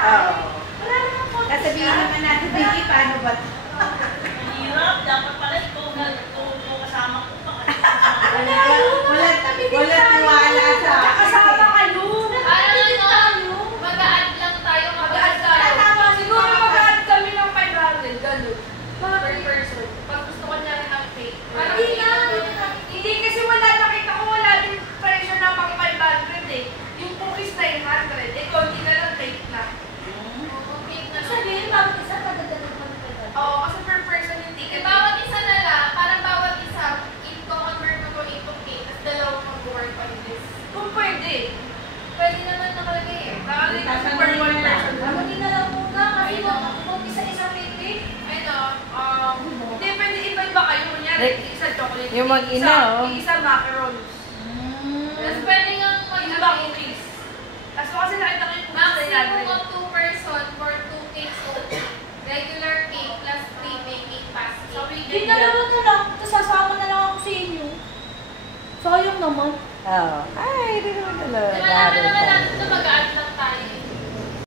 Oo. Sasabihin naman natin, Vicky, paano ba? Hirap, dapat pala ito kasama ko pa. Wala tiwala sa kasama kayo. Mag-a-add lang tayo. Siguro mag-add kami ng 500. Ganun. Per person. Pag gusto ko na rin ng fake. Hindi kasi nakita ko wala din presyo na pang 500 eh. Yung cookies 900. Eh, konti na lang fake na. Sabihin, bawat isa pagdadalog mo ng pedal. Oo, kasi per person yung ticket. Bawat isa na lang, parang bawat isa, i-convert mo ko into cake, tapos dalawang mag-work on this. Kung pwede. Pwede naman nakalagay eh. Nakalagay kasi per one person. Hindi na lang muna, kasi kung isa-isang cake, Hindi, pwede iba-iba kayo. Kunyari, isa chocolate. Yung mag-ina, oh. Isa macarons. tapos pwede nga Iba cookies. Kaso kasi nakita ko yung cookies maximum 900. of 2 person for 2 cakes only. Regular cake plus free baking basket. So, we Hindi na lang na lang. Tapos sasama na lang ako sa inyo. Sayang naman. Oo. Ay, hindi naman talaga. Naman natin na mag-add lang